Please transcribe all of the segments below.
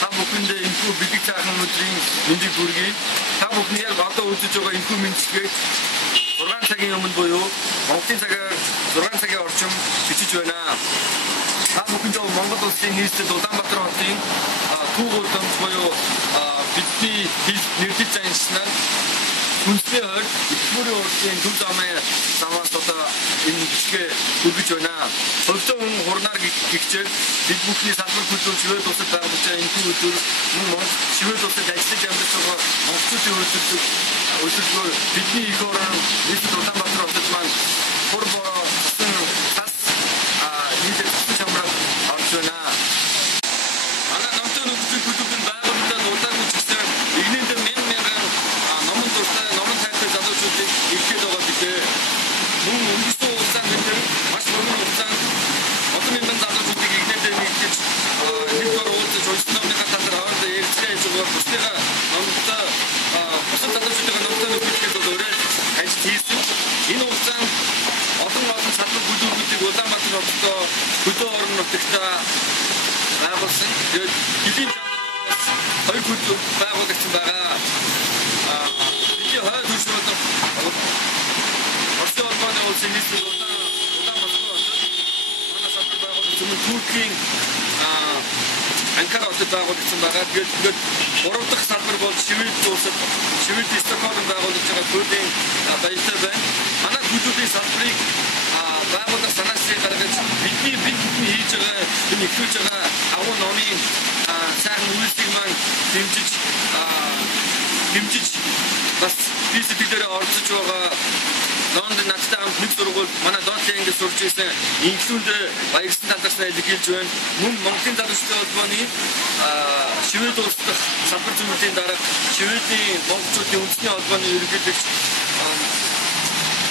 Та бүхэндээ энэхүү бэлэг цаахан өдрийн мэндийг хүргэе. Та бүхний яг одоо үзэж байгаа энэхүү мэндчгийг 6 цагийн өмнө буюу Монголын цагаар 6 цагийн орчим бичиж байна. Та бүхэнд Монгол улсын нийслэл Улаанбаатар хотын Түүх удамж буюу бидний нэрдэд заншнаар хүнсний хойд Итмүрийн урдын төв замаас одоо энэ бичгээ хүргэж байна. Хөлтөө хүн хурнаар гихчээр бид бүхний салбар хөдлөж шивэд улсад байгуулж байгаа энэ өдөр мөн шивэд улсад ажиллаж амьдарч байгаа монголчуудын өдөрлөөр бидний их орон нийслэл Улаанбаатар хотод маань хурбоо тас нийтэд чамраа орж байна. Манай номтой нөхцөл хөдлөлтөнд байгуулагдаад удаагүй чигсээр игнэнд мянган номон дуртай номон тайтай залуучуудыг иргэд байгаа билээ. Мөн өнгөрсөн хугацаанд бид маш өргөн хугацаанд олон мянган залуучуудыг игнэнд нэгдэж нэгдүгээр уулзаж уншсан номныхаа талаар хоорондоо ярилцаж байгаа бүсдээ номтой бусад залуучуудын номтой нөхцөлд бол өөрөө ажил хийсэн. Энэ хугацаанд олон салбар бүлгүүдийг Улаанбаатар хотод хөдөө орон нутагт байгуулсан. Тэгээд хэдийн хоёр хөдөө байгуулагдсан байгаа. Бидний хойд хөршүүд Орсын улбаны улсын нийслэл Улаанбаатар хотод манай салбар байгуулагдсан. Туркийн Анкара хотод байгуулагдсан байгаа. Тэгээд гурав дахь салбар бол Швед улсад Швед Стокгольм байгуулж байгаа төлөвийн баяртай байна. Манай төлөвийн салбарыг байгуулах санаасыг гаргаж бидний хийж байгаа энэ ихлүүлж байгаа агуу номын сайхан үйлсийг маань дэмжиж бас физикээр оролцож байгаа Лонд надтай хамт нэг сургууль манай доотлын ангид сурч ирсэн инклюнд баярсан талаас илэрхийлж байна. Мөн Монголын залуучуудын холбооны Швед улс дахь салбар зөвлөлийн дарга Шведийн монголчуудын үндэсний холбооны ерөнхийлөгч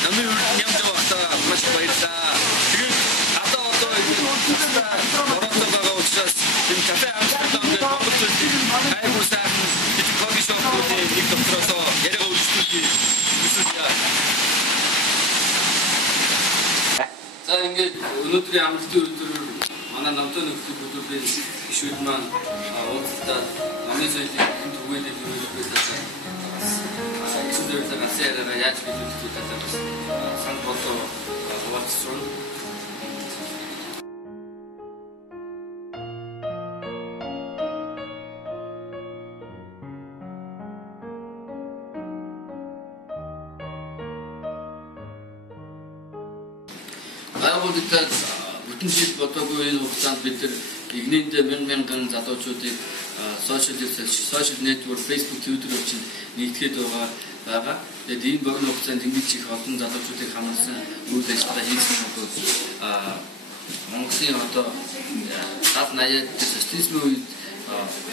намын урд явж байхдаа маш баярлалаа. Тэгээд одоо оролцож байгаа учраас энэ кафе амтлаганд монголчуудын айгуу сайхан кофе шопуудын нэг доктороос яриа үйлчлүүлээ. За ингээд өнөөдрийн амралтын өдөр манай номтой нөхцөл хөдлөлийн гишүүд маань уулзалтаа намын соёлын түгээл хэлбэрээр гэсэн зүйлээ гасаараа яаж биелүүлэх талаас санал бодлоо хуваалцсан. Байгууллагад бүтэн жил бодоогүй энэ хугацаанд бид нар игнэнд мянган залуучуудыг сошиал нэтворк Facebook Twitter орчинд нэгтгэхэд байгаа. Тэгээд энэ богино хугацаанд ингэж их олон залуучуудыг хамарсан үйл ажиллагаа хийсэн бол Монголын одоо 70-80-аад социализмын үед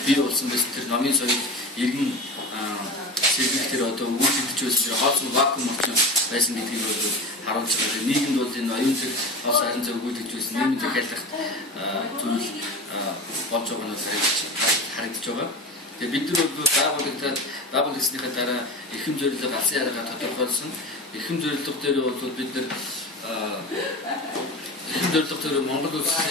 бий болсон байсан тэр номын соёл иргэн сэргийлэлтээр одоо үйлдэж байсан хоосон вакуум орчин байсан гэдгийг бол харуулж байгаа. Нийгэмд бол энэ оюун хоос харин зөв үйлдэж байсан нийгмийн захиалгах зүйл болж байгаа нь харагдаж байгаа. Тэгээд бид нар бол байгуулагдсныхаа дараа эрхэм зорилго алсын арга тодорхойлсон. Эрхэм зорилго дээр бол бид нар эрхэм зорилго дээр Монгол улсын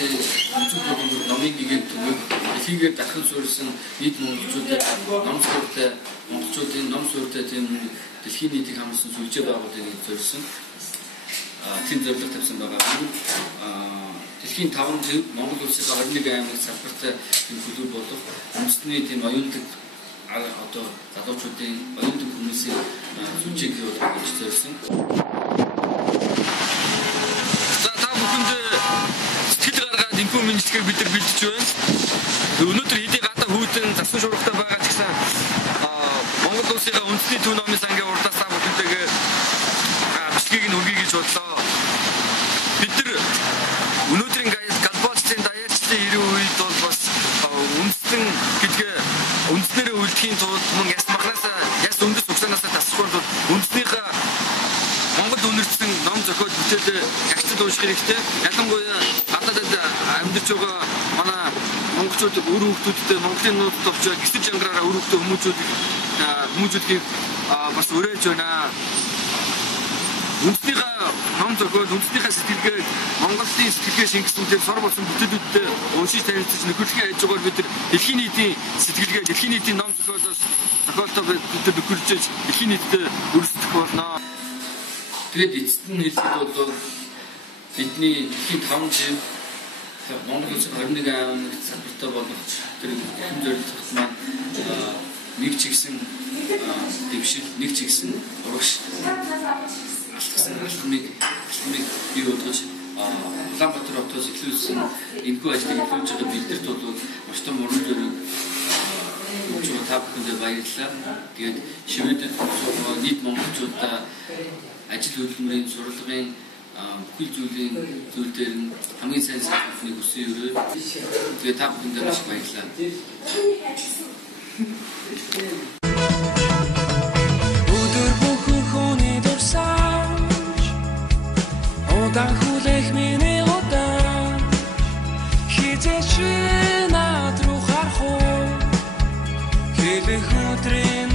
өнцөг болгоомжтой номын гэгэн төгөөг ихийгээр дахин суурьсан нийт монголчуудын ном суурьтай монголчуудын ном суурьтай тийм дэлхийн нийтийг хамарсан сүлжээ байгуулалтыг зорьсон. Тийм зорилго тавьсан байгаа. Дэлхийн 5 зөв Монгол улсын 21 аймаг салбартай тийм хөдөө болох үндэсний тийм оюунлаг одоо залуучуудын оюунлаг хүмүүсийн сүлжээг явуулж зорьсон. Энэхүү мэдлэгийг бид нар бэлдэж байна. Өнөөдөр хэдий гадаа хүүдэн засан шуургатай байгаа ч гэсэн Монгол улсын үндэсний төв номын сангийн урдаас та бүхэнтэйгээ бичлэгийг нь хүргэе гэж бодлоо. Бид нар өнөөдрийн галбаалцын даяарчлалын 90 үед бол бас үндэстэн гэдгээ үндснэрээ үлдэхийн тулд мөн яс махнасаа яс үндэс угсаанасаа тасахгүй тулд үндснийхээ Монгол үнэрсэн ном зохиол бүтээлээ гагцад ууших хэрэгтэй. Ялангуяа гадаадд амьдарч байгаа манай монголчууд өр хүүхдүүдтэй Монголын нууцд очиж гисэл жангараараа өр хүүхдээ хүмүүжүүлэхийг бас өрөөлж байна. Үндснийхээ ном зохиол, үндснийхээ сэтгэлгээ Монголын сэтгэлгээ шингэсэнтэй сор болсон бүтээлүүдтэй уншиж танилцж нөхөрлөхийн хийж байгаагаар бид дэлхийн нийтийн сэтгэлгээ, дэлхийн нийтийн ном зохиолоос зохиолтой бид нөхөрлөж дэлхийн нийтэд өрсөлдөх болно. Тэгээд эцэст нь хэлэхэд бол бидний дэлхийн 5G Монгол улсын 21 аймаг салбартай болох тэр хэм зорилгот маань нэг чигсэн дэвшил, нэг чигсэн урагш алхмыг бий болгож Улаанбаатар хотоос эхлүүлсэн энэхүү ажлыг эхлүүлж байгаа бидэрт бол маш том уран зориг өгч байгаа та бүхэндээ баярлалаа. Тэгээд шивэдэд нийт монголчуудаа ажил хөдөлмөрийн сурлагын бүхэл зүйл дээр нь хамгийн сайн сайхныг хүсэн өрөө. Тэгээд та бүхэндээ маш баярлалаа. Өдөр бүхэн хүний дурсаж удаан хүлээх миний удаан хизээч над руу харах уу хэлэх өдрийн